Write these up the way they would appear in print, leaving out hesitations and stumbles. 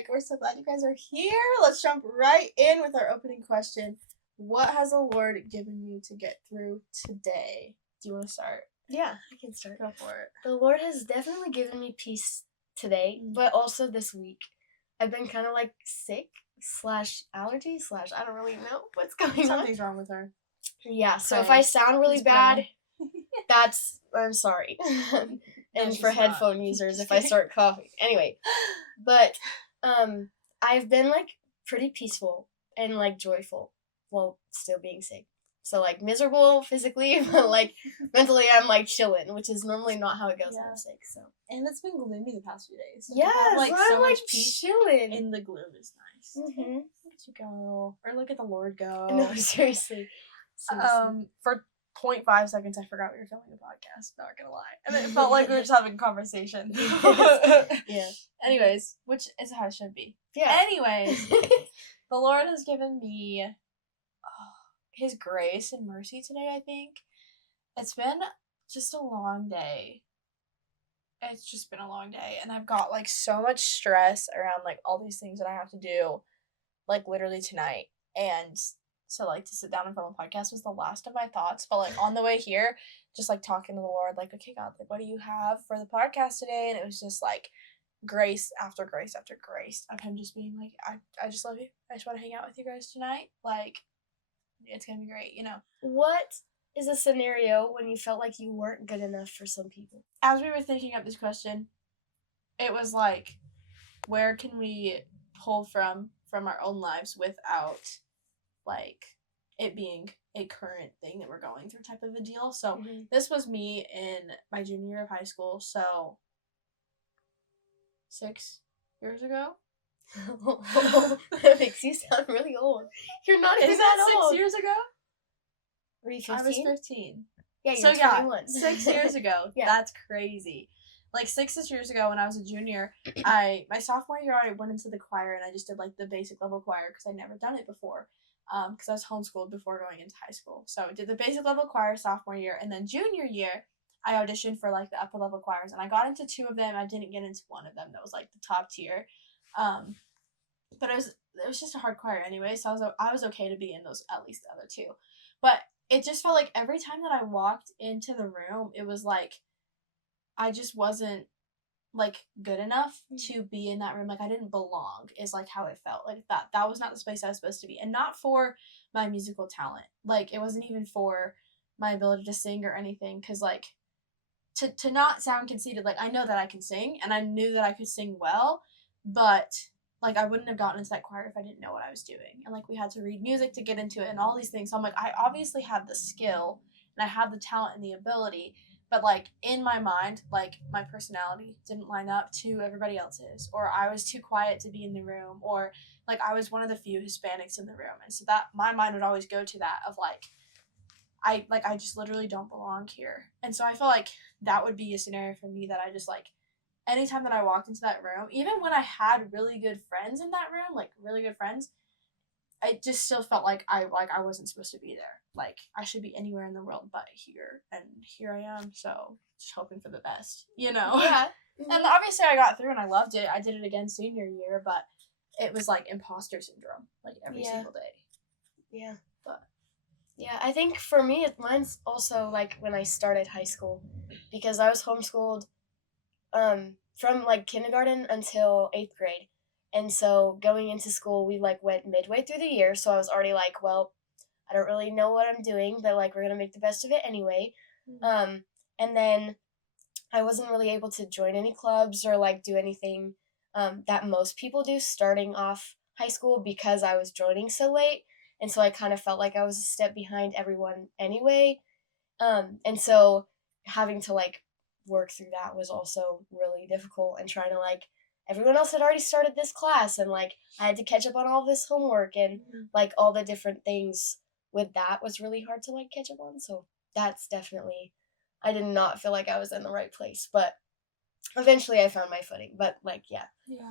Nick. We're so glad you guys are here. Let's jump right in with our opening question. What has the Lord given you to get through today? Do you want to start? Yeah, I can start. Go for it. The Lord has definitely given me peace today, but also this week. I've been kind of like sick / allergy / I don't really know what's going on. Something's wrong with her. Yeah, so if I sound really bad, I'm sorry. And for headphone users, if I start coughing. Anyway, but I've been like pretty peaceful and like joyful while still being sick. So like miserable physically, but like mentally I'm like chilling, which is normally not how it goes when I'm sick. So and it's been gloomy the past few days. So yeah, like so so much peace chilling in the gloom is nice. Mm-hmm. Look at you go, or look at the Lord go. No, seriously. For 0.5 seconds, I forgot we were filming a podcast. Not gonna lie, and it felt like we were just having a conversation. Yeah. Anyways, which is how it should be. Yeah. Anyways, the Lord has given me His grace and mercy today. I think it's been just a long day. It's just been a long day, and I've got like so much stress around like all these things that I have to do, like literally tonight. And so like to sit down and film a podcast was the last of my thoughts. But like on the way here, just like talking to the Lord, like, okay, God, like what do you have for the podcast today? And it was just like grace after grace after grace of Him just being like, I just love you. I just want to hang out with you guys tonight. Like, it's gonna be great, you know. What is a scenario when you felt like you weren't good enough for some people? As we were thinking of this question, it was like, where can we pull from our own lives without like it being a current thing that we're going through type of a deal. So this was me in my junior year of high school, so 6 years ago. That makes you sound really old. You're not even that old. 6 years ago? Were you 15? I was 15. Yeah, you're 21. 6 years ago. Yeah. That's crazy. Like 6 years ago when I was a junior, my sophomore year I went into the choir and I just did like the basic level choir because I'd never done it before. Because I was homeschooled before going into high school. So I did the basic level choir sophomore year, and then junior year I auditioned for like the upper level choirs, and I got into 2 of them. I didn't get into one of them that was like the top tier. But it was just a hard choir anyway, so I was okay to be in those, at least the other 2. But it just felt like every time that I walked into the room, it was like I just wasn't like good enough to be in that room. Like I didn't belong is like how it felt. Like that was not the space I was supposed to be. And not for my musical talent. Like it wasn't even for my ability to sing or anything, because like to not sound conceited, like I know that I can sing and I knew that I could sing well, but like I wouldn't have gotten into that choir if I didn't know what I was doing. And like we had to read music to get into it and all these things. So I'm like, I obviously have the skill and I have the talent and the ability, but like in my mind, like my personality didn't line up to everybody else's, or I was too quiet to be in the room, or like I was one of the few Hispanics in the room. And so that my mind would always go to that of like I just literally don't belong here. And so I feel like that would be a scenario for me that I just like anytime that I walked into that room, even when I had really good friends in that room, like really good friends, I just still felt like I wasn't supposed to be there. Like I should be anywhere in the world but here, and here I am. So just hoping for the best, you know. Yeah. And obviously I got through and I loved it. I did it again senior year, but it was like imposter syndrome, like every single day. Yeah. But yeah, I think for me, mine's also like when I started high school, because I was homeschooled from like kindergarten until 8th grade. And so going into school, we like went midway through the year. So I was already like, well, I don't really know what I'm doing, but like we're going to make the best of it anyway. And then I wasn't really able to join any clubs or like do anything that most people do starting off high school because I was joining so late. And so I kind of felt like I was a step behind everyone anyway. And so having to like work through that was also really difficult, and trying to like everyone else had already started this class and like I had to catch up on all this homework and like all the different things with that was really hard to like catch up on. So that's definitely, I did not feel like I was in the right place, but eventually I found my footing. But like yeah.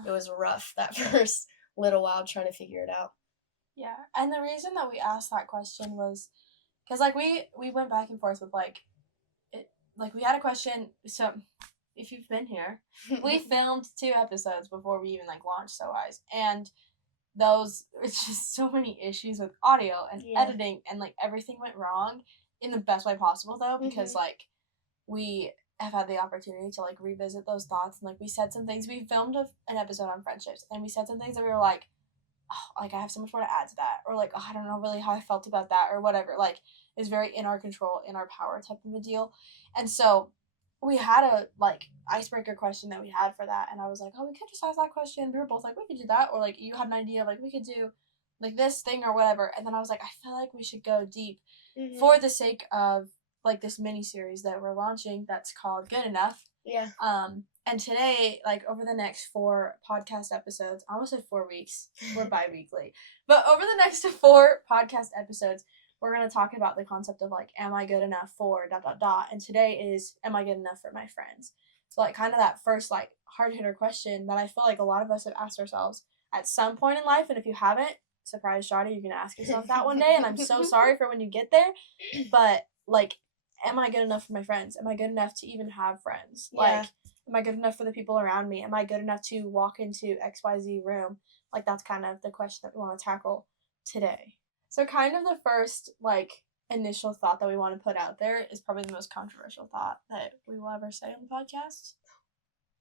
It was rough that first little while trying to figure it out. Yeah, and the reason that we asked that question was because like we went back and forth with like it, like we had a question. So if you've been here, we filmed 2 episodes before we even like launched So Wise, and those it's just so many issues with audio and editing, and like everything went wrong in the best way possible though, because like we have had the opportunity to like revisit those thoughts, and like we said some things. We filmed an episode on friendships, and we said some things that we were like, oh, like I have so much more to add to that, or like, oh, I don't know really how I felt about that, or whatever. Like it's very in our control, in our power type of a deal. And so we had a like icebreaker question that we had for that, and I was like, oh, we could just ask that question. We were both like, we could do that, or like you had an idea of like we could do like this thing or whatever. And then I was like, I feel like we should go deep for the sake of like this mini series that we're launching that's called Good Enough. Yeah. And today, like over the next 4 podcast episodes, I almost said 4 weeks, we're bi-weekly, but over the next 4 podcast episodes, we're going to talk about the concept of like, am I good enough for ... And today is, am I good enough for my friends? So like kind of that first like hard hitter question that I feel like a lot of us have asked ourselves at some point in life. And if you haven't, surprise Shawty, you're going to ask yourself that one day. And I'm so sorry for when you get there, but like, am I good enough for my friends? Am I good enough to even have friends? Yeah. Like, am I good enough for the people around me? Am I good enough to walk into XYZ room? Like, that's kind of the question that we want to tackle today. So kind of the first, like, initial thought that we want to put out there is probably the most controversial thought that we will ever say on the podcast.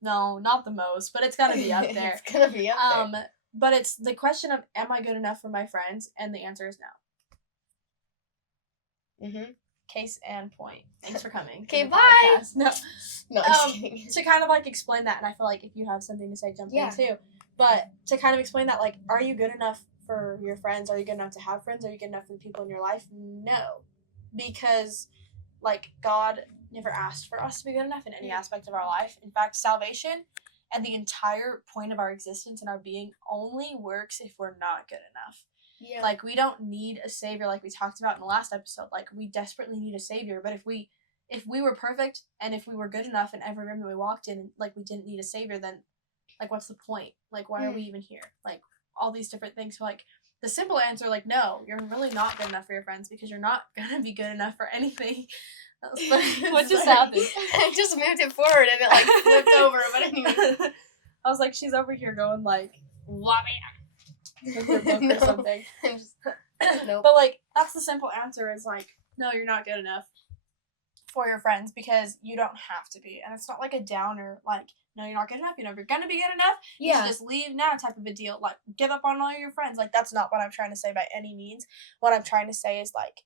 No, not the most, but it's going to be up there. It's going to be up there. But it's the question of, am I good enough for my friends? And the answer is no. Case and point. Thanks for coming. Okay, bye. Podcast. No, I'm kidding. To kind of like explain that, and I feel like if you have something to say, jump in too. But to kind of explain that, like, are you good enough for your friends? Are you good enough to have friends? Are you good enough for the people in your life? No, because like God never asked for us to be good enough in any aspect of our life. In fact, salvation and the entire point of our existence and our being only works if we're not good enough. Yeah. Like, we don't need a savior like we talked about in the last episode. Like, we desperately need a savior. But if we were perfect and if we were good enough in every room that we walked in, like, we didn't need a savior, then, like, what's the point? Like, why are we even here? Like, all these different things. So, like, the simple answer, like, no, you're really not good enough for your friends because you're not going to be good enough for anything. What just happened? I just moved it forward and it, like, flipped over. But anyway. I was like, she's over here going, like, love it. Or something. Nope. But like, that's the simple answer is like, no, you're not good enough for your friends because you don't have to be. And it's not like a downer, like, no, you're not good enough, you're never gonna be good enough, you should just leave now type of a deal, like, give up on all your friends. Like, that's not what I'm trying to say by any means. What I'm trying to say is like,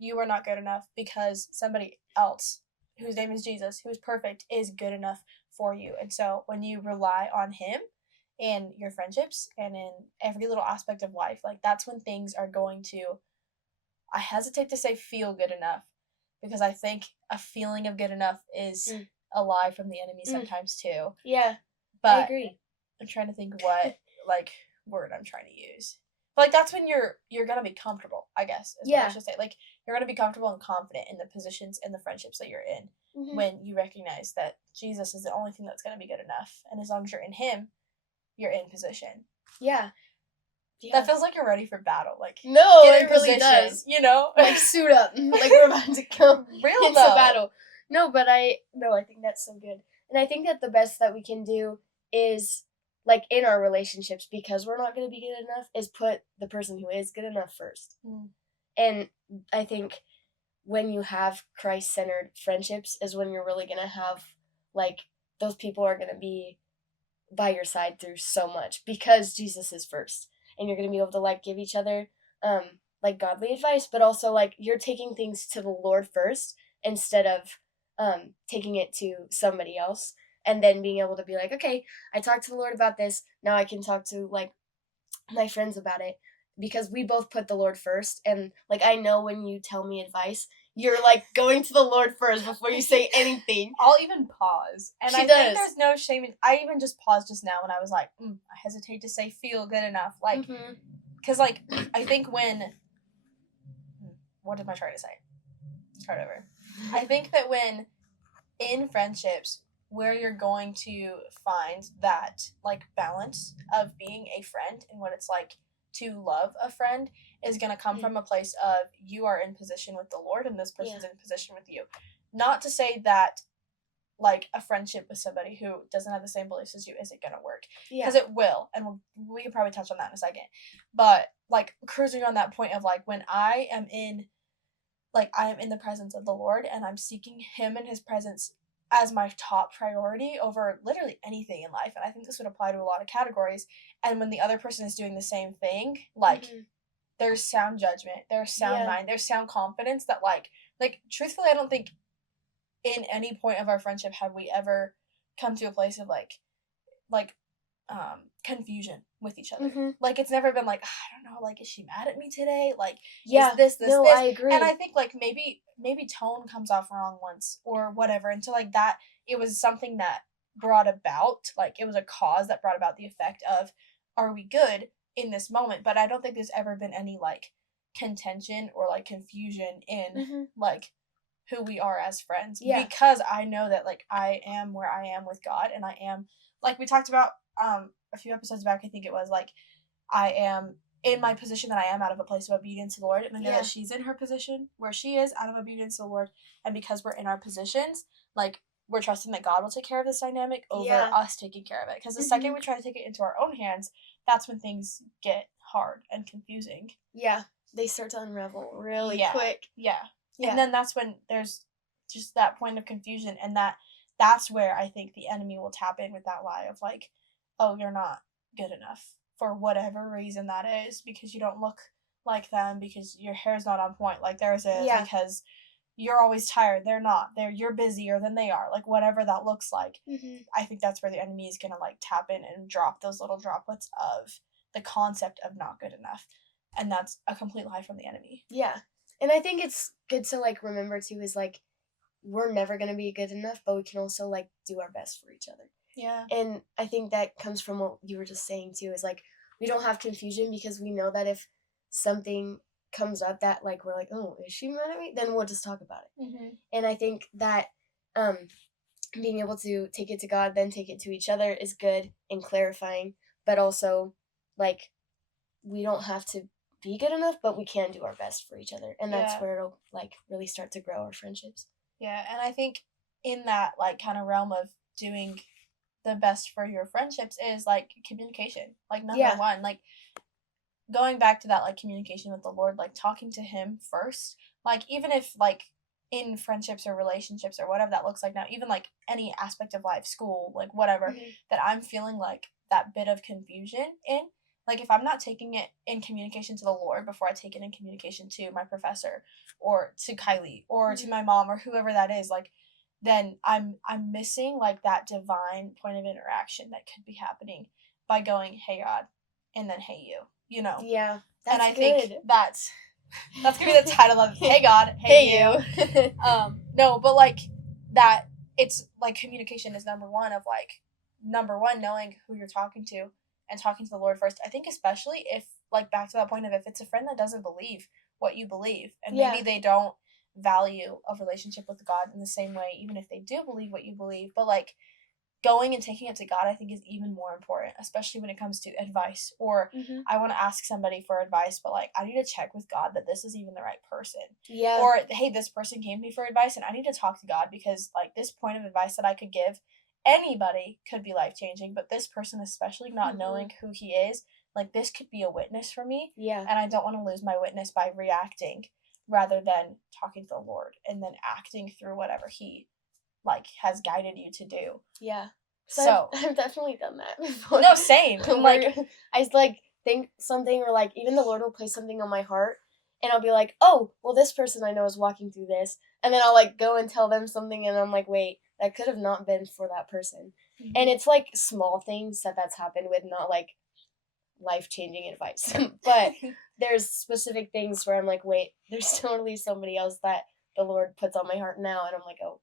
you are not good enough because somebody else whose name is Jesus, who is perfect, is good enough for you. And so when you rely on him in your friendships and in every little aspect of life, like, that's when things are going to, I hesitate to say feel good enough, because I think a feeling of good enough is a lie from the enemy sometimes too. Yeah, but I agree. I'm trying to think what like word I'm trying to use. But like, that's when you're gonna be comfortable, I guess, is what I should say. Like, you're gonna be comfortable and confident in the positions and the friendships that you're in when you recognize that Jesus is the only thing that's gonna be good enough, and as long as you're in him, you're in position. Yeah. That feels like you're ready for battle. Like, no, get in it really position, does. You know, like suit up, like we're about to go real into battle. No, but I think that's so good, and I think that the best that we can do is, like, in our relationships, because we're not going to be good enough, is put the person who is good enough first. And I think when you have Christ-centered friendships is when you're really going to have, like, those people are going to be by your side through so much because Jesus is first, and you're going to be able to, like, give each other like godly advice, but also, like, you're taking things to the Lord first instead of taking it to somebody else, and then being able to be like, okay, I talked to the Lord about this, now I can talk to, like, my friends about it, because we both put the Lord first. And, like, I know when you tell me advice, you're, like, going to the Lord first before you say anything. I'll even pause. And I think there's no shame in, I even just paused just now when I was like, I hesitate to say feel good enough. Like, because, like, I think when, what am I trying to say? Start over. I think that when in friendships where you're going to find that, like, balance of being a friend and what it's like to love a friend is going to come from a place of you are in position with the Lord and this person's in position with you. Not to say that like a friendship with somebody who doesn't have the same beliefs as you isn't gonna work, Yeah. because it will, and we can probably touch on that in a second. But like cruising on that point of like when I am in the presence of the Lord and I'm seeking Him and His presence as my top priority over literally anything in life, and I think this would apply to a lot of categories. And when the other person is doing the same thing, like there's sound judgment, there's sound mind, there's sound confidence that like truthfully, I don't think in any point of our friendship have we ever come to a place of like confusion with each other. Like it's never been like, I don't know, like is she mad at me today? Like is this no, this? I agree. And I think like maybe tone comes off wrong once or whatever. And so like that, it was something that brought about, like it was a cause that brought about the effect of, are we good in this moment? But I don't think there's ever been any like contention or like confusion in like who we are as friends, because I know that like I am where I am with God, and I am, like we talked about a few episodes back, I think it was, like I am in my position that I am out of a place of obedience to the Lord, and I know that she's in her position where she is out of obedience to the Lord, and because we're in our positions, like we're trusting that God will take care of this dynamic over us taking care of it, because the second we try to take it into our own hands, that's when things get hard and confusing. They start to unravel really quick. And then that's when there's just that point of confusion, and that's where I think the enemy will tap in with that lie of like, oh, you're not good enough for whatever reason that is, because you don't look like them, because your hair's not on point like theirs is, because you're always tired, they're not, you're busier than they are, like whatever that looks like. I think that's where the enemy is gonna like tap in and drop those little droplets of the concept of not good enough, and that's a complete lie from the enemy. And I think it's good to like remember too is like we're never gonna be good enough, but we can also like do our best for each other. And I think that comes from what you were just saying too, is like we don't have confusion because we know that if something comes up that like we're like, oh, is she mad at me? Then we'll just talk about it. And I think that being able to take it to God, then take it to each other is good and clarifying, but also like we don't have to be good enough, but we can do our best for each other, and that's where it'll like really start to grow our friendships. And I think in that like kind of realm of doing the best for your friendships is like communication, like number one, like going back to that like communication with the Lord, like talking to Him first, like even if like in friendships or relationships or whatever that looks like now, even like any aspect of life, school, like whatever, that I'm feeling like that bit of confusion in, like if I'm not taking it in communication to the Lord before I take it in communication to my professor or to Kylie or to my mom or whoever that is, like then I'm missing like that divine point of interaction that could be happening by going, hey God, and then hey you, you know. That's and I good. think that's gonna be the title of hey God, hey you. No, but like that, it's like communication is number one knowing who you're talking to and talking to the Lord first. I think especially if like back to that point of if it's a friend that doesn't believe what you believe, and maybe they don't value a relationship with God in the same way, even if they do believe what you believe, but like going and taking it to God I think is even more important, especially when it comes to advice, or I want to ask somebody for advice, but like I need to check with God that this is even the right person, or hey, this person came to me for advice and I need to talk to God because like this point of advice that I could give anybody could be life-changing, but this person especially, not knowing who he is, like this could be a witness for me, and I don't want to lose my witness by reacting rather than talking to the Lord and then acting through whatever He like has guided you to do. So I've definitely done that before. No, same. Like I like think something, or like even the Lord will place something on my heart and I'll be like, oh, well this person I know is walking through this, and then I'll like go and tell them something and I'm like, wait, that could have not been for that person. And it's like small things that's happened with, not like life-changing advice. But there's specific things where I'm like, wait, there's totally somebody else that the Lord puts on my heart now, and I'm like, oh,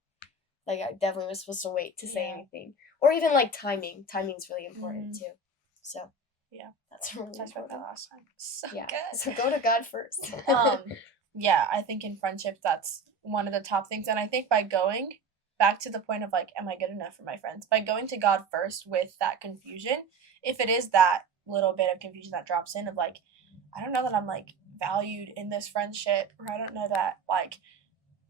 like I definitely was supposed to wait to say anything. Or even like timing. Timing's really important too. So that's really important. About that last time. So good. So go to God first. I think in friendship that's one of the top things, and I think by going back to the point of like, am I good enough for my friends? By going to God first with that confusion, if it is that little bit of confusion that drops in of like, I don't know that I'm like valued in this friendship, or I don't know that like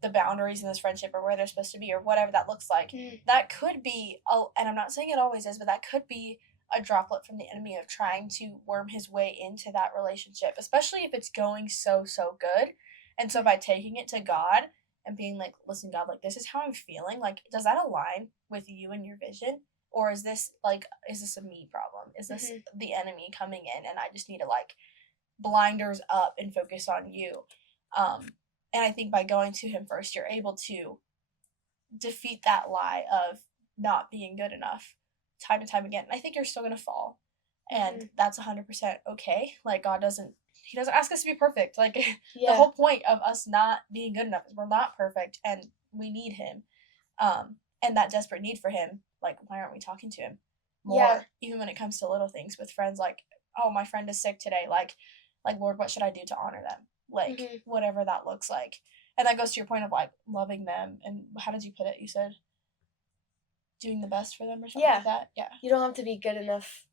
the boundaries in this friendship or where they're supposed to be or whatever that looks like, that could be, and I'm not saying it always is, but that could be a droplet from the enemy of trying to worm his way into that relationship, especially if it's going so good. And so by taking it to God and being like, listen, God, like, this is how I'm feeling, like, does that align with you and your vision? Or is this a me problem? Is this the enemy coming in and I just need to like blinders up and focus on you? And I think by going to him first, you're able to defeat that lie of not being good enough time and time again. And I think you're still going to fall. And that's 100% okay. Like, he doesn't ask us to be perfect. Like, the whole point of us not being good enough is we're not perfect and we need him. And that desperate need for him, like, why aren't we talking to him more? Yeah. Even when it comes to little things with friends, like, oh, my friend is sick today. Like, Lord, what should I do to honor them? Like, whatever that looks like. And that goes to your point of, like, loving them. And how did you put it? You said doing the best for them or something like that? Yeah. You don't have to be good enough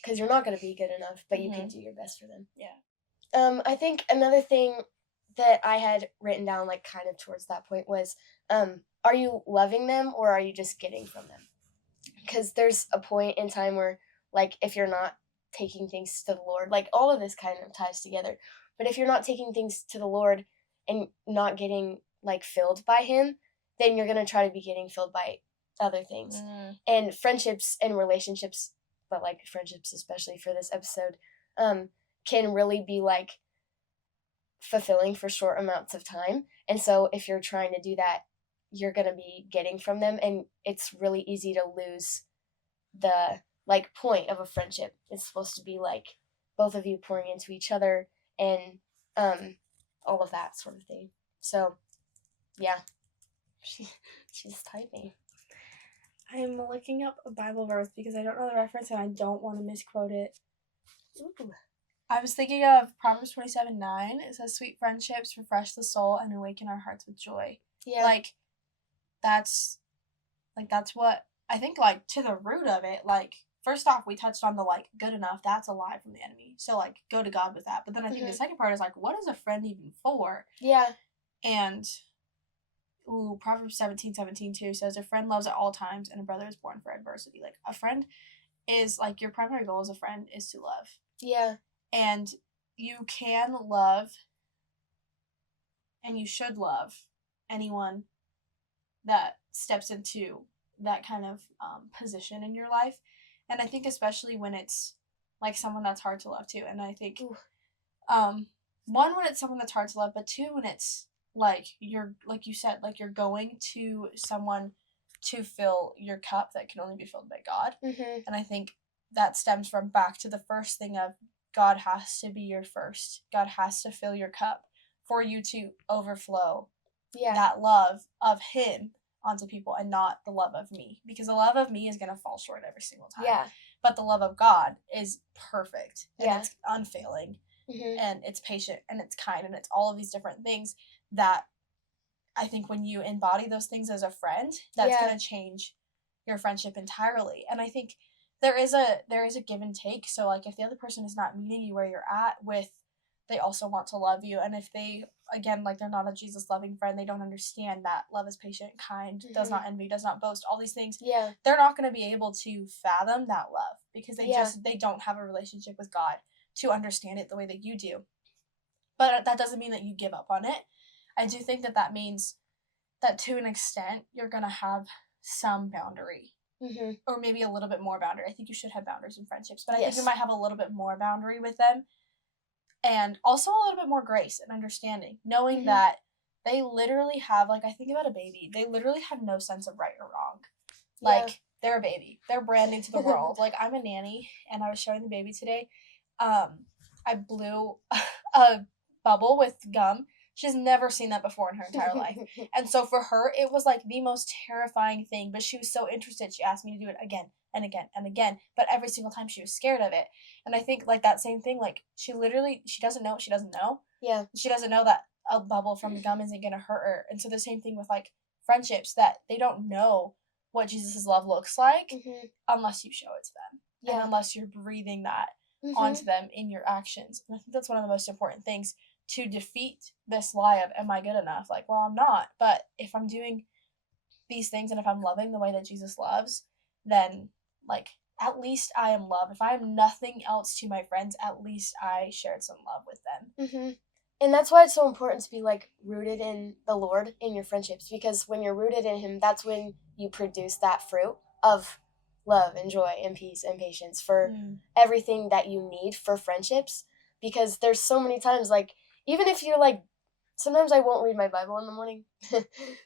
because you're not going to be good enough, but you can do your best for them. Yeah. I think another thing that I had written down, like, kind of towards that point was, are you loving them or are you just getting from them? Because there's a point in time where, like, if you're not taking things to the Lord, like, all of this kind of ties together. But if you're not taking things to the Lord and not getting, like, filled by him, then you're going to try to be getting filled by other things. And friendships and relationships, but, like, friendships especially for this episode, can really be, like, fulfilling for short amounts of time. And so if you're trying to do that, you're going to be getting from them, and it's really easy to lose the, like, point of a friendship. It's supposed to be, like, both of you pouring into each other and all of that sort of thing. So, yeah. She's typing. I'm looking up a Bible verse because I don't know the reference and I don't want to misquote it. Ooh. I was thinking of Proverbs 27:9. It says, sweet friendships refresh the soul and awaken our hearts with joy. Yeah. Like, that's what I think, like, to the root of it, like, first off, we touched on the, like, good enough. That's a lie from the enemy. So, like, go to God with that. But then I think the second part is, like, what is a friend even for? Yeah. And, Proverbs 17:17 too says, a friend loves at all times and a brother is born for adversity. Like, a friend is, like, your primary goal as a friend is to love. Yeah. And you can love and you should love anyone that steps into that kind of position in your life. And I think especially when it's, like, someone that's hard to love too. And I think, one, when it's someone that's hard to love, but two, when it's, like, you're, like you said, like, you're going to someone to fill your cup that can only be filled by God. And I think that stems from back to the first thing of God has to be your first. God has to fill your cup for you to overflow that love of him onto people and not the love of me. Because the love of me is going to fall short every single time. Yeah. But the love of God is perfect. And Yeah. it's unfailing. And it's patient and it's kind and it's all of these different things that I think when you embody those things as a friend, that's going to change your friendship entirely. And I think there is a give and take. So, like, if the other person is not meeting you where you're at with, they also want to love you. And if they, again, like, they're not a Jesus loving friend, they don't understand that love is patient, kind, does not envy, does not boast, all these things. Yeah. They're not going to be able to fathom that love because they don't have a relationship with God to understand it the way that you do. But that doesn't mean that you give up on it. I do think that means that to an extent, you're going to have some boundary. Or maybe a little bit more boundary. I think you should have boundaries in friendships, but I think you might have a little bit more boundary with them. And also a little bit more grace and understanding, knowing that they literally have, like, I think about a baby, they literally have no sense of right or wrong. Like, they're a baby. They're brand new to the world. Like, I'm a nanny, and I was showing the baby today. I blew a bubble with gum. She's never seen that before in her entire life. And so for her, it was, like, the most terrifying thing. But she was so interested. She asked me to do it again and again and again. But every single time she was scared of it. And I think, like, that same thing, like, she doesn't know what she doesn't know. Yeah. She doesn't know that a bubble from the gum isn't going to hurt her. And so the same thing with, like, friendships, that they don't know what Jesus' love looks like unless you show it to them. And unless you're breathing that onto them in your actions. And I think that's one of the most important things to defeat this lie of, am I good enough? Like, well, I'm not. But if I'm doing these things and if I'm loving the way that Jesus loves, then, like, at least I am love. If I am nothing else to my friends, at least I shared some love with them. Mm-hmm. And that's why it's so important to be, like, rooted in the Lord in your friendships, because when you're rooted in him, that's when you produce that fruit of love and joy and peace and patience for everything that you need for friendships. Because there's so many times, like, even if you're, like, sometimes I won't read my Bible in the morning.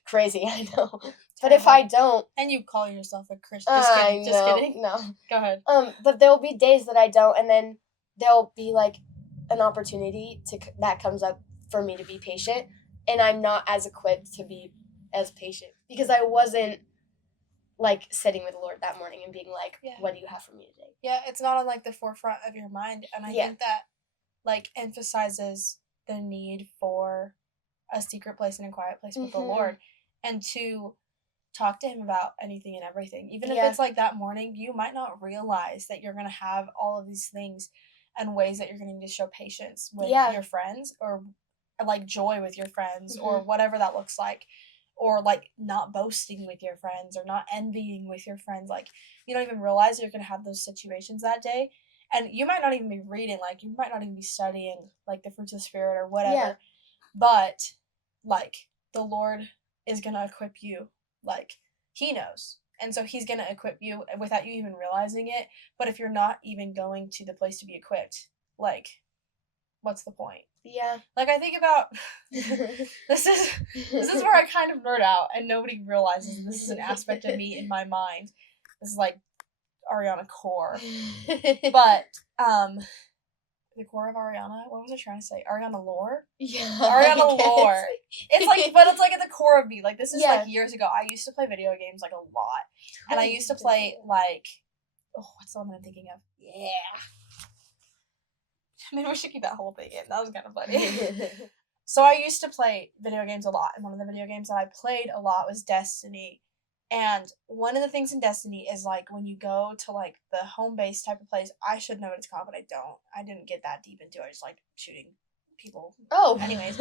Crazy, I know. But if I don't... And you call yourself a Christian. Just kidding, just kidding. No. Go ahead. But there'll be days that I don't, and then there'll be, like, an opportunity that comes up for me to be patient, and I'm not as equipped to be as patient because I wasn't, like, sitting with the Lord that morning and being like, what do you have for me today? Yeah, it's not on, like, the forefront of your mind, and I think that, like, emphasizes the need for a secret place and a quiet place with the Lord, and to talk to him about anything and everything. Even if it's, like, that morning, you might not realize that you're going to have all of these things and ways that you're going to need to show patience with your friends, or, like, joy with your friends, or whatever that looks like, or, like, not boasting with your friends, or not envying with your friends. Like, you don't even realize you're going to have those situations that day, and you might not even be reading, like, you might not even be studying, like, the fruits of the Spirit or whatever, but, like, the Lord is going to equip you. Like, he knows. And so he's going to equip you without you even realizing it. But if you're not even going to the place to be equipped, like, what's the point? Yeah. Like, I think about, this is where I kind of nerd out and nobody realizes this is an aspect of me in my mind. This is like Ariana core. But, the core of Ariana? What was I trying to say? Ariana lore? Yeah. Ariana lore. It's like, but it's like at the core of me. Like, this is like years ago. I used to play video games, like, a lot. And I used to play, like, what's the one that I'm thinking of? Yeah. Maybe we should keep that whole thing in. That was kind of funny. So I used to play video games a lot. And one of the video games that I played a lot was Destiny. And one of the things in Destiny is, like, when you go to, like, the home base type of place, I should know what it's called, but I don't. I didn't get that deep into it. I just liked shooting people. Oh. Anyways.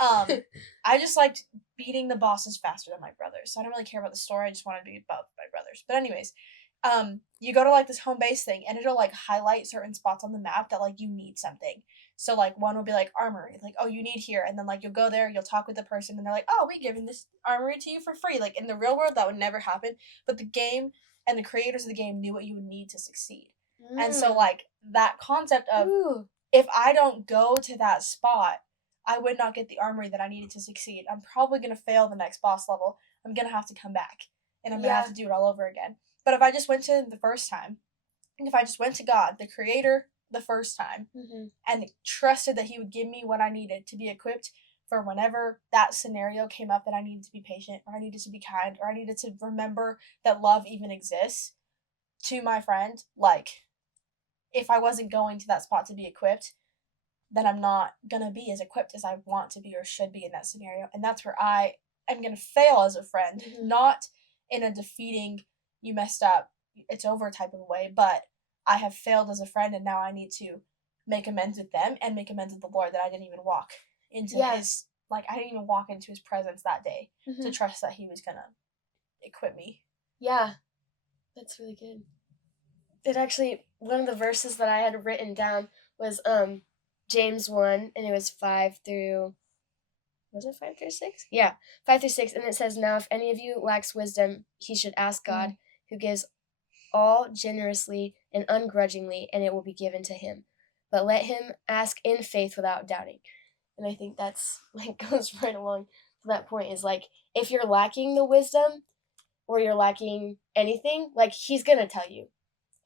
I just liked beating the bosses faster than my brothers. So I don't really care about the story. I just wanted to be above my brothers. But anyways, you go to, like, this home base thing, and it'll, like, highlight certain spots on the map that, like, you need something. So, like, one will be, like, armory. Like, oh, you need here. And then, like, you'll go there, you'll talk with the person, and they're like, oh, we're giving this armory to you for free. Like, in the real world, that would never happen. But the game and the creators of the game knew what you would need to succeed. And so, like, that concept of, if I don't go to that spot, I would not get the armory that I needed to succeed. I'm probably going to fail the next boss level. I'm going to have to come back. And I'm going to have to do it all over again. But if I just went to him the first time, and if I just went to God, the creator, the first time, and trusted that he would give me what I needed to be equipped for whenever that scenario came up, that I needed to be patient, or I needed to be kind, or I needed to remember that love even exists to my friend, like, if I wasn't going to that spot to be equipped, then I'm not going to be as equipped as I want to be or should be in that scenario. And that's where I am going to fail as a friend, not in a defeating, you messed up, it's over type of way, but I have failed as a friend, and now I need to make amends with them and make amends with the Lord that I didn't even walk into his, like, I didn't even walk into his presence that day to trust that he was going to equip me. Yeah, that's really good. It actually, one of the verses that I had written down was James 1, and it was 5 through, was it 5 through 6? Yeah, 5 through 6, and it says, now if any of you lacks wisdom, he should ask God, who gives all generously and ungrudgingly, and it will be given to him. But let him ask in faith without doubting. And I think that's, like, goes right along to that point, is, like, if you're lacking the wisdom, or you're lacking anything, like, he's gonna tell you.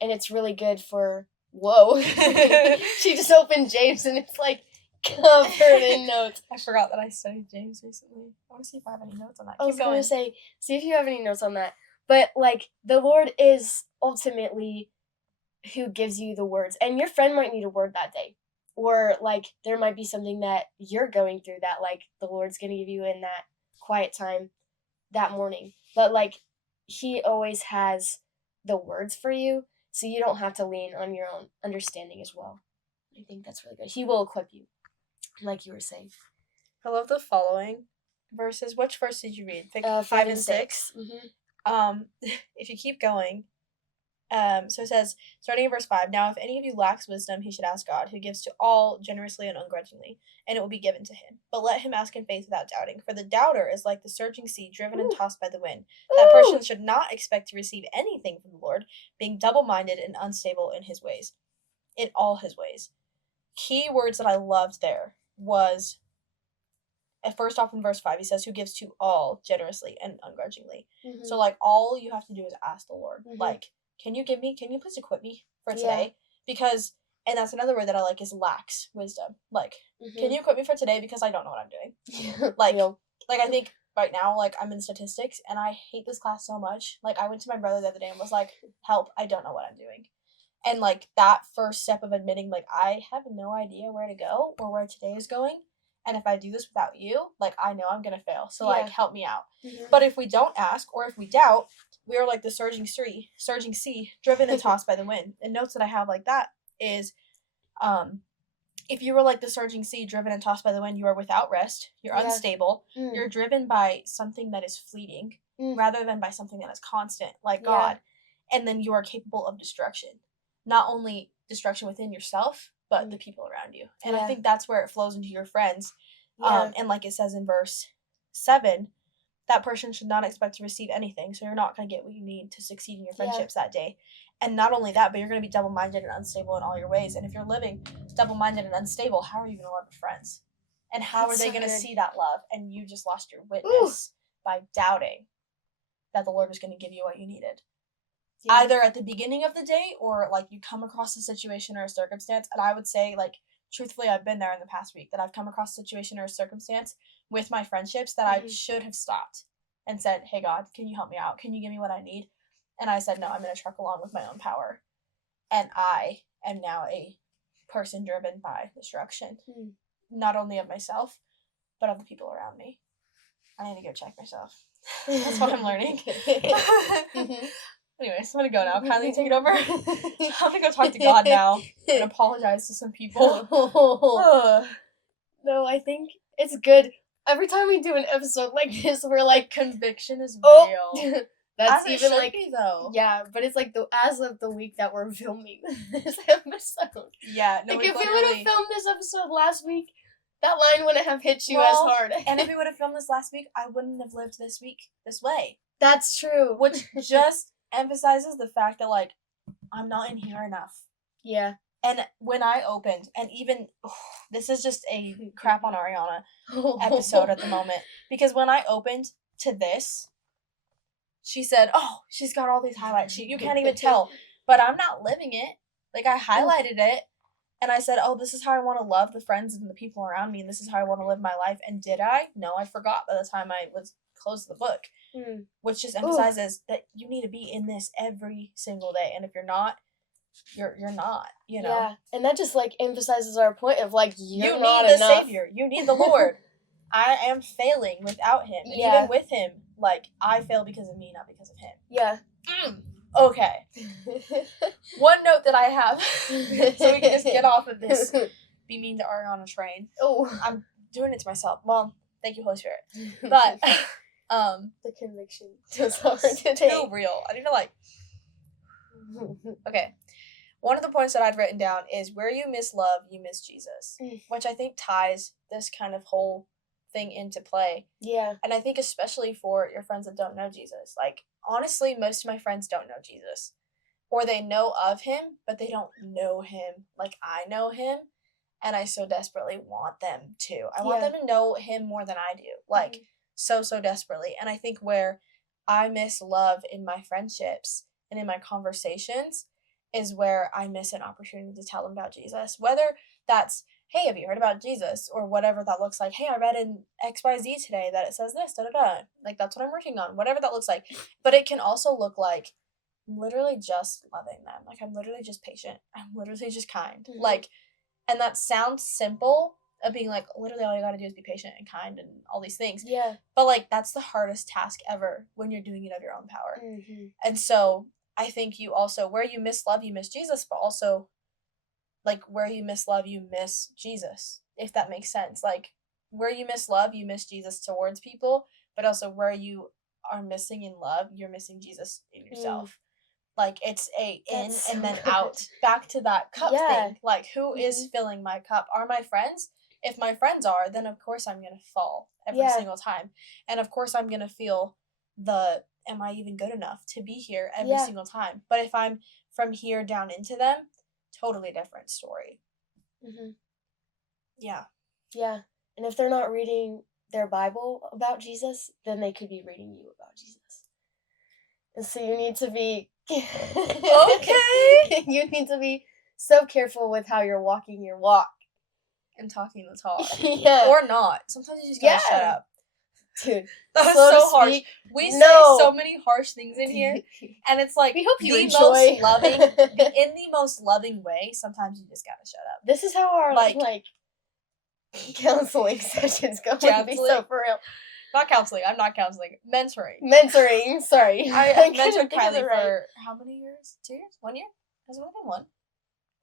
And it's really good for, whoa. She just opened James, and it's, like, covered in notes. I forgot that I studied James recently. I want to see if I have any notes on that. I was going to say, see if you have any notes on that. But, like, the Lord is ultimately who gives you the words. And your friend might need a word that day. Or, like, there might be something that you're going through that, like, the Lord's going to give you in that quiet time that morning. But, like, he always has the words for you, so you don't have to lean on your own understanding as well. I think that's really good. He will equip you. like you were saying. I love the following verses. Which verse did you read? 5 and 6. If you keep going, so it says, starting in verse 5, now if any of you lacks wisdom, he should ask God, who gives to all generously and ungrudgingly, and it will be given to him. But let him ask in faith without doubting, for the doubter is like the surging sea, driven and tossed by the wind. That person should not expect to receive anything from the Lord, being double-minded and unstable in his ways, in all his ways. Key words that I loved there was, at first off in verse 5, he says, who gives to all generously and ungrudgingly. So, like, all you have to do is ask the Lord, like, can you please equip me for today? Because, and that's another word that I like is lacks wisdom. Like, can you equip me for today because I don't know what I'm doing? Like, like I think right now, like, I'm in statistics and I hate this class so much. Like, I went to my brother the other day and was like, help, I don't know what I'm doing. And, like, that first step of admitting, like, I have no idea where to go or where today is going. And if I do this without you, like, I know I'm going to fail. So, like, help me out. But if we don't ask or if we doubt, we are like the surging sea, driven and tossed by the wind. And notes that I have like that is, if you were like the surging sea, driven and tossed by the wind, you are without rest. You're unstable. You're driven by something that is fleeting rather than by something that is constant, like God. And then you are capable of destruction. Not only destruction within yourself, but the people around you. And I think that's where it flows into your friends. And like it says in verse 7, that person should not expect to receive anything, so you're not going to get what you need to succeed in your friendships that day. And not only that, but you're going to be double-minded and unstable in all your ways. And if you're living double-minded and unstable, how are you going to love your friends? And how are they going to see that love? And you just lost your witness by doubting that the Lord was going to give you what you needed. Either at the beginning of the day or, like, you come across a situation or a circumstance. And I would say, like, truthfully, I've been there in the past week that I've come across a situation or a circumstance with my friendships that I should have stopped and said, hey, God, can you help me out? Can you give me what I need? And I said, no, I'm going to truck along with my own power. And I am now a person driven by destruction, not only of myself, but of the people around me. I need to go check myself. That's what I'm learning. Anyways, I'm going to go now. Kindly take it over. I'm going to go talk to God now and apologize to some people. No, I think it's good. Every time we do an episode like this, we're like, conviction is real. That's as even it like, be, though. Yeah, but it's like as of the week that we're filming this episode. Yeah, no, like if we would have filmed this episode last week, that line wouldn't have hit you as hard. And if we would have filmed this last week, I wouldn't have lived this week this way. That's true. Which just emphasizes the fact that, like, I'm not in here enough. Yeah. And when I opened, and even, this is just a crap on Ariana episode at the moment, because when I opened to this, she said, oh, she's got all these highlights. You can't even tell. But I'm not living it. Like, I highlighted it, and I said, oh, this is how I want to love the friends and the people around me, and this is how I want to live my life. And did I? No, I forgot by the time I was closed the book. Which just emphasizes that you need to be in this every single day. And if you're not, you're not, you know? Yeah, and that just, like, emphasizes our point of, like, you need not the enough. Savior. You need the Lord. I am failing without him. And even with him, like, I fail because of me, not because of him. Yeah. Okay. One note that I have, so we can just get off of this be mean to Ariana train. I'm doing it to myself. Well, thank you, Holy Spirit. But, the conviction is hard today. Too real. I need to, like... Okay. One of the points that I'd written down is where you miss love, you miss Jesus. Which I think ties this kind of whole thing into play. Yeah. And I think especially for your friends that don't know Jesus. Like, honestly, most of my friends don't know Jesus. Or they know of him, but they don't know him like I know him. And I so desperately want them to. I want them to know him more than I do. Like, so desperately. And I think where I miss love in my friendships and in my conversations is where I miss an opportunity to tell them about Jesus. Whether that's, hey, have you heard about Jesus? Or whatever that looks like. Hey, I read in XYZ today that it says this, da-da-da. Like, that's what I'm working on. Whatever that looks like. But it can also look like I'm literally just loving them. Like, I'm literally just patient. I'm literally just kind. Like, and that sounds simple, of being like, literally all you gotta do is be patient and kind and all these things. Yeah. But, like, that's the hardest task ever when you're doing it of your own power. And so I think you also, where you miss love, you miss Jesus, but also like, where you miss love, you miss Jesus, if that makes sense. Like, where you miss love, you miss Jesus towards people, but also where you are missing in love, you're missing Jesus in yourself. Like, it's a in That's so and then good. out. Back to that cup Yeah. thing. Like, who is filling my cup? Are my friends? If my friends are, then of course I'm going to fall every Yeah. single time. And of course I'm going to feel am I even good enough to be here every Yeah. single time? But if I'm from here down into them, totally different story. Mm-hmm. Yeah. Yeah. And if they're not reading their Bible about Jesus, then they could be reading you about Jesus. And so you need to be Okay. You need to be so careful with how you're walking your walk. And talking the talk. Yeah. Or not. Sometimes you just gotta shut Yeah. up. Dude, That was slow so to harsh. speak. We say No. so many harsh things in here, and it's like We hope you the enjoy. most loving, in the most loving way. Sometimes you just gotta shut up. This is how our Like- like counseling sessions go. Be Counseling? so for real. Not counseling. I'm not counseling. Mentoring. Mentoring. Sorry, I've couldn't mentored think of Kylie the right- for how many years? 2 years? 1 year? Has it only been one?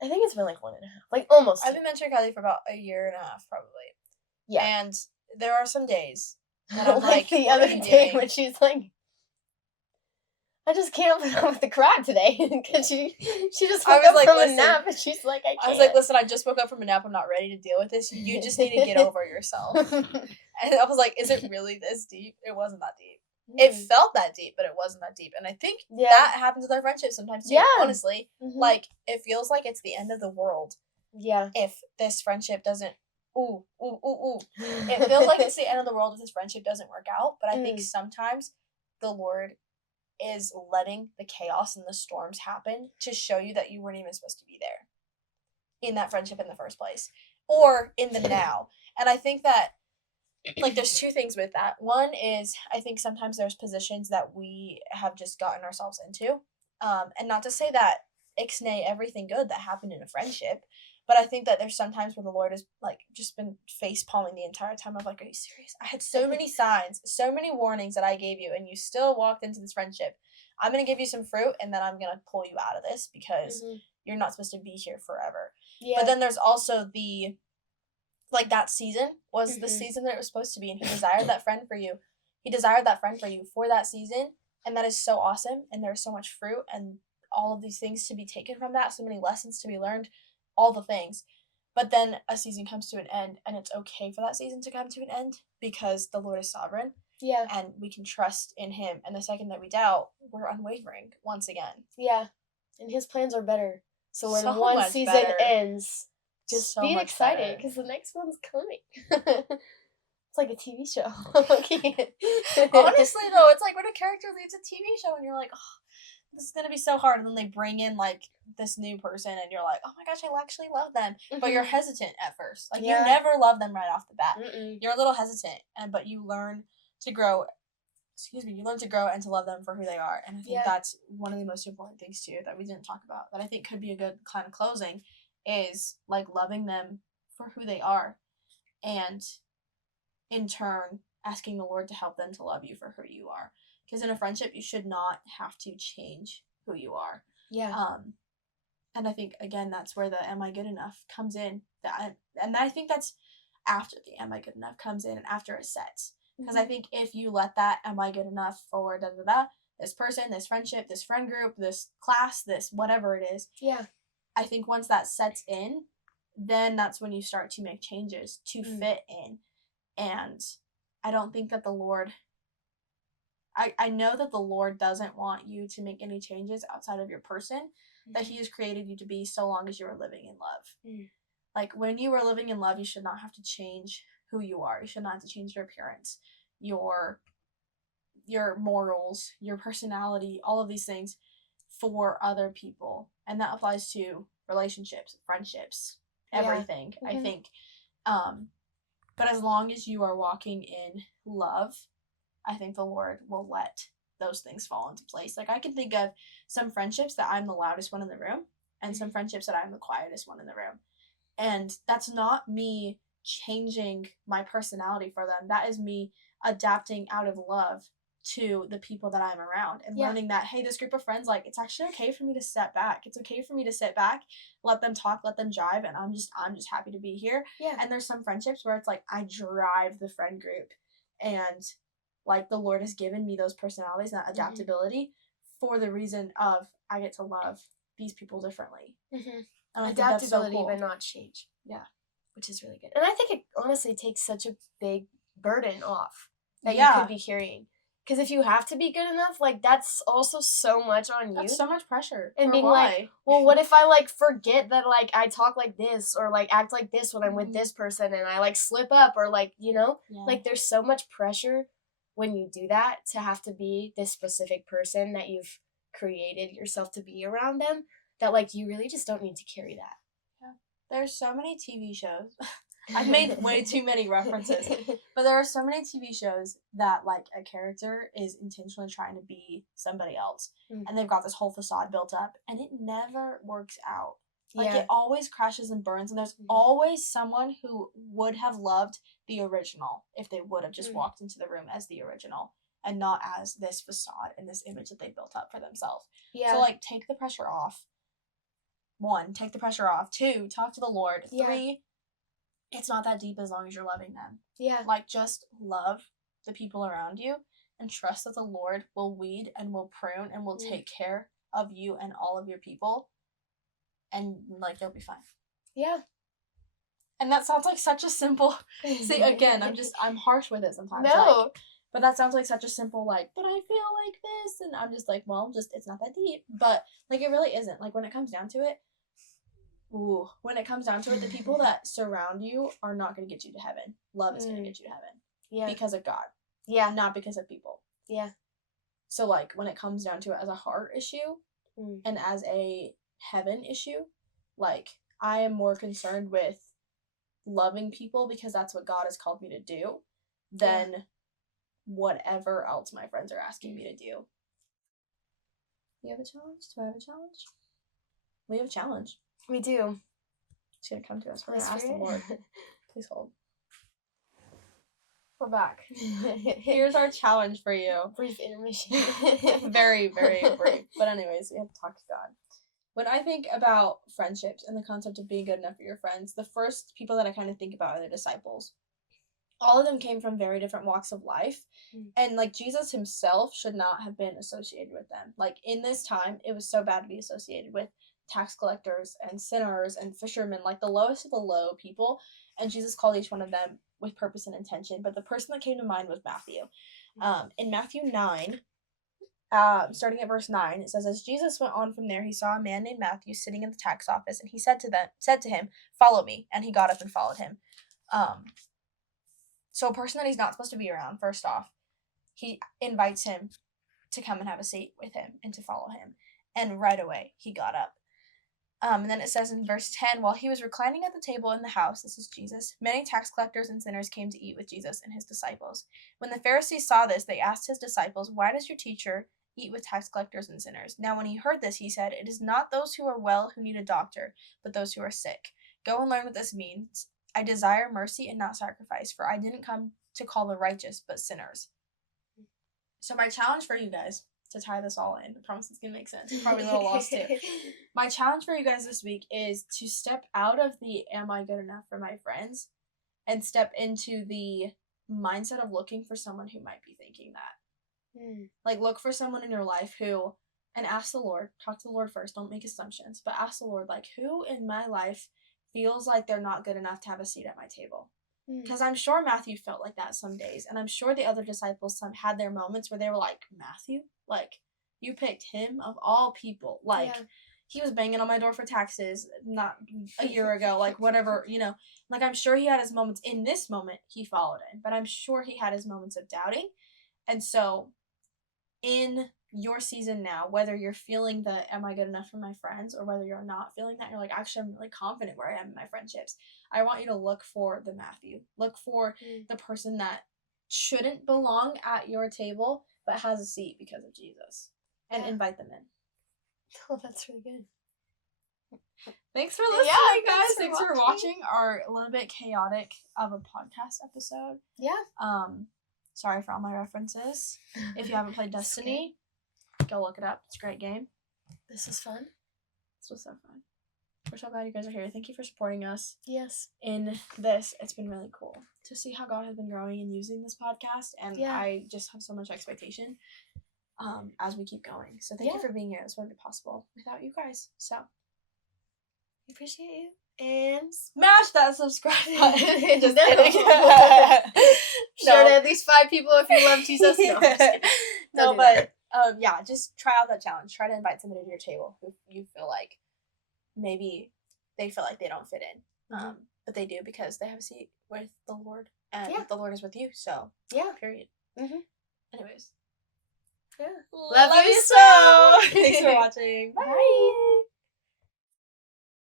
I think it's been like 1.5, like almost. I've been mentoring Kylie for about a year and a half, probably. Yeah. And there are some days and I'm like like, the what are other you day doing? when she's like, I just can't put up with the crowd today because she just I woke was up like, from listen. a nap and she's like, I can't. I was like, listen, I just woke up from a nap. I'm not ready to deal with this. You just need to get over yourself. And I was like, is it really this deep? It wasn't that deep. It felt that deep, but it wasn't that deep. And I think that happens with our friendship sometimes too. Yeah. Honestly, Mhm. like, it feels like it's the end of the world yeah. if this friendship doesn't. Ooh. It feels like it's the end of the world if this friendship doesn't work out. But I think sometimes the Lord is letting the chaos and the storms happen to show you that you weren't even supposed to be there in that friendship in the first place, or in the now. And I think that, like, there's two things with that. One is, I think sometimes there's positions that we have just gotten ourselves into, and not to say that ixnay everything good that happened in a friendship, but I think that there's sometimes where the Lord has, like, just been face palming the entire time of, like, are you serious? I had so many signs, so many warnings that I gave you, and you still walked into this friendship. I'm going to give you some fruit, and then I'm going to pull you out of this because you're not supposed to be here forever. Yeah. But then there's also the, like, that season was the season that it was supposed to be, and he desired that friend for you. He desired that friend for you for that season, and that is so awesome, and there's so much fruit, and all of these things to be taken from that, so many lessons to be learned, all the things. But then a season comes to an end, and it's okay for that season to come to an end because the Lord is sovereign. Yeah. And we can trust in him. And the second that we doubt, we're unwavering once again. Yeah. And his plans are better. So when So one much season better. ends, just So be much excited better. because the next one's coming. It's like a TV show. Honestly, though, it's like when a character leaves a TV show and you're like, oh, this is going to be so hard. And then they bring in, like, this new person and you're like, oh my gosh, I actually love them. But you're hesitant at first. Like, Yeah. you never love them right off the bat. Mm-mm. You're a little hesitant, but you learn to grow. You learn to grow and to love them for who they are. And I think that's one of the most important things, too, that we didn't talk about, that I think could be a good kind of closing, is, like, loving them for who they are. And, in turn, asking the Lord to help them to love you for who you are. Because in a friendship, you should not have to change who you are. Yeah. And I think, again, that's where the am I good enough comes in. And I think that's after the am I good enough comes in and after it sets. Because I think if you let that am I good enough for this person, this friendship, this friend group, this class, this whatever it is. Yeah. I think once that sets in, then that's when you start to make changes to fit in. And I don't think that the Lord... I know that the Lord doesn't want you to make any changes outside of your person that he has created you to be, so long as you are living in love. Like, when you are living in love, you should not have to change who you are. You should not have to change your appearance, your morals, your personality, all of these things for other people. And that applies to relationships, friendships, everything, I think. But as long as you are walking in love, I think the Lord will let those things fall into place. Like, I can think of some friendships that I'm the loudest one in the room, and some friendships that I'm the quietest one in the room. And that's not me changing my personality for them. That is me adapting out of love to the people that I'm around, and Yeah. learning that, hey, this group of friends, like, it's actually okay for me to step back. It's okay for me to sit back, let them talk, let them jive, and I'm just happy to be here. Yeah. And there's some friendships where it's like I drive the friend group, and like the Lord has given me those personalities and that adaptability for the reason of I get to love these people differently. Mhm. And I think that's so Adaptability cool. but not change. Yeah. Which is really good. And I think it honestly takes such a big burden off that you Yeah. could be carrying. Because if you have to be good enough, like, that's also so much on you. That's so much pressure. And For being why? like, well, what if I, like, forget that, like, I talk like this or, like, act like this when I'm with Mhm. this person and I, like, slip up or, like, you know? Yeah. Like, there's so much pressure when you do that to have to be this specific person that you've created yourself to be around them that, like, you really just don't need to carry that. Yeah. There's so many TV shows. I've made way too many references. But there are so many TV shows that, like, a character is intentionally trying to be somebody else. Mm. And they've got this whole facade built up. And it never works out. Like, Yeah. it always crashes and burns. And there's Mhm. always someone who would have loved the original if they would have just walked into the room as the original. And not as this facade and this image that they built up for themselves. Yeah. So, like, take the pressure off. 1, take the pressure off. 2, talk to the Lord. Yeah. 3, it's not that deep as long as you're loving them. Yeah. Like, just love the people around you and trust that the Lord will weed and will prune and will take care of you and all of your people. And, like, they'll be fine. Yeah. And that sounds like such a simple... See, again, I'm harsh with it sometimes. No. Like, but that sounds like such a simple, like, but I feel like this. And I'm just like, well, it's not that deep. But, like, it really isn't. Like, when it comes down to it, the people that surround you are not going to get you to heaven. Love is going to get you to heaven. Yeah. Because of God. Yeah. Not because of people. Yeah. So, like, when it comes down to it as a heart issue and as a heaven issue, like, I am more concerned with loving people because that's what God has called me to do than whatever else my friends are asking me to do. You have a challenge? Do I have a challenge? We have a challenge. We do. It's going to come to us. We're Holy going to ask the Spirit. Lord. Please hold. We're back. Here's our challenge for you. Brief intermission. Very, very brief. But anyways, we have to talk to God. When I think about friendships and the concept of being good enough for your friends, the first people that I kind of think about are the disciples. All of them came from very different walks of life. And, like, Jesus himself should not have been associated with them. Like, in this time, it was so bad to be associated with tax collectors and sinners and fishermen, like the lowest of the low people. And Jesus called each one of them with purpose and intention. But the person that came to mind was Matthew. In Matthew 9, starting at verse 9, it says, as Jesus went on from there, he saw a man named Matthew sitting in the tax office, and he said to him, follow me. And he got up and followed him. So a person that he's not supposed to be around, first off, he invites him to come and have a seat with him and to follow him. And right away, he got up. And then it says in verse 10, while he was reclining at the table in the house, this is Jesus, many tax collectors and sinners came to eat with Jesus and his disciples. When the Pharisees saw this, they asked his disciples, why does your teacher eat with tax collectors and sinners? Now when he heard this, he said, it is not those who are well who need a doctor, but those who are sick. Go and learn what this means. I desire mercy and not sacrifice, for I didn't come to call the righteous, but sinners. So my challenge for you guys, to tie this all in, I promise it's going to make sense. You're probably a little lost too. My challenge for you guys this week is to step out of the am I good enough for my friends and step into the mindset of looking for someone who might be thinking that. Like, look for someone in your life who, and ask the Lord, talk to the Lord first, don't make assumptions, but ask the Lord, like, who in my life feels like they're not good enough to have a seat at my table? Because I'm sure Matthew felt like that some days, and I'm sure the other disciples had their moments where they were like, Matthew? Like, you picked him of all people. Like, he was banging on my door for taxes not a year ago, like, whatever, you know. Like, I'm sure he had his moments. In this moment, he followed him, but I'm sure he had his moments of doubting. And so, in your season now, whether you're feeling the am I good enough for my friends, or whether you're not feeling that, you're like, actually, I'm really confident where I am in my friendships, I want you to look for the Matthew. Look for the person that shouldn't belong at your table, but has a seat because of Jesus. And invite them in. Oh, that's really good. Thanks for listening, guys. Thanks for watching our a little bit chaotic of a podcast episode. Yeah. Sorry for all my references. If you haven't played Destiny, go look it up. It's a great game. This is fun. This was so fun. We're so glad you guys are here. Thank you for supporting us Yes. in this. It's been really cool to see how God has been growing and using this podcast, and Yeah. I just have so much expectation as we keep going. So thank you for being here. This wouldn't be possible without you guys. So We appreciate you. And smash that subscribe button. Just No. kidding. Sure to at least 5 people if you love Jesus. No, I'm just kidding. No, Don't do that. but yeah, just try out that challenge. Try to invite somebody to your table who you feel like maybe they feel like they don't fit in, Mhm. but they do because they have a seat with the Lord, and Yeah. the Lord is with you. So Yeah. period. Mhm. Anyways, Yeah. love you so. Thanks for watching. Bye. Bye.